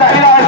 தாயர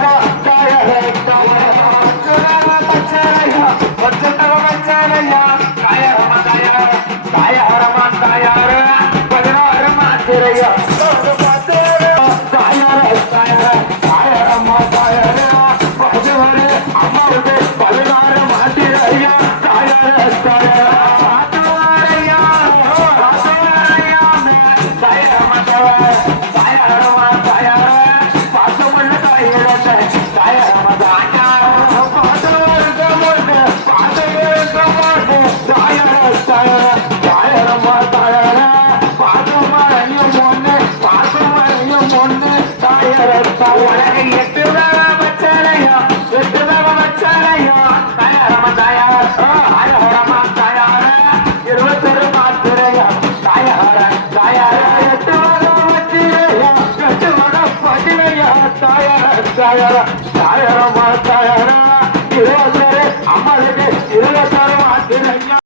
தாயாரா தாயாரா தாயாரமா தாயாரா